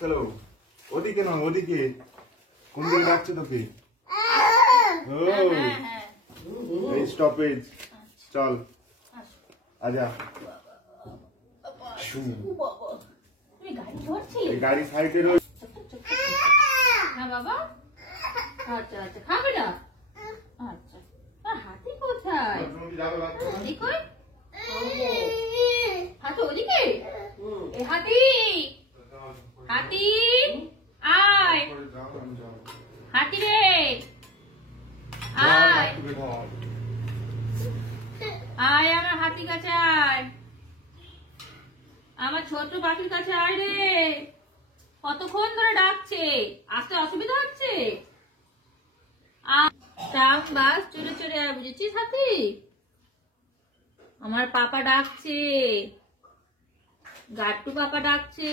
চলো ওদিকে না, ওদিকে কোন দিকে ডাকছে তোকে? এই স্টপেজ, চল আজা। গাড়ি সাইডে রয়েছে। হ্যাঁ বাবা, আচ্ছা আচ্ছা খাবে না। আচ্ছা, হাতি কোথায়? হাতি কই? হাতি ওদিকে? এই হাতি, হাতি আয়, হাতি রে আয়, আয় আমার হাতি কাছে আয়, আমার ছোট পাখির কাছে আয় রে। কতক্ষণ ধরে ডাকছে, আসতে অসুবিধা হচ্ছে? ট্রাম বাস চলে চলে আয়, বুঝেছিস হাতি? আমার পাপা ডাকছে, গাট্টু পাপা ডাকছে।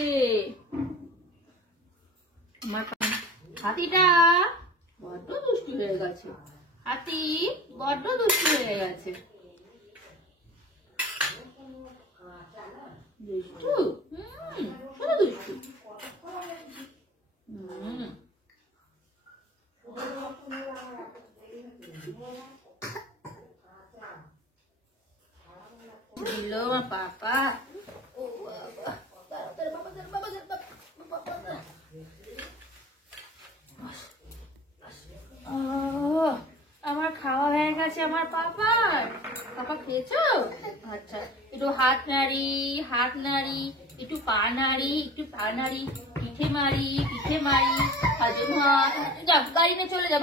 আমার হাতিটা বড্ড দুষ্টু হয়ে গেছে, হাতি বড্ড দুষ্টু হয়ে গেছে। দুষ্টু, শুধু দুষ্টু। দিল আমার পাপা। ও বাবা, আমার খাওয়া হয়ে গেছে আমার পাপার। পাপা খেয়েছো? আচ্ছা, একটু হাত নাড়ি, হাত নাড়ি, একটু পা নাড়ি, একটু পা নাড়ি, পিঠে মারি, পিঠে মারি, হাজুম হয়। গাড়ি নিয়ে চলে যাবো।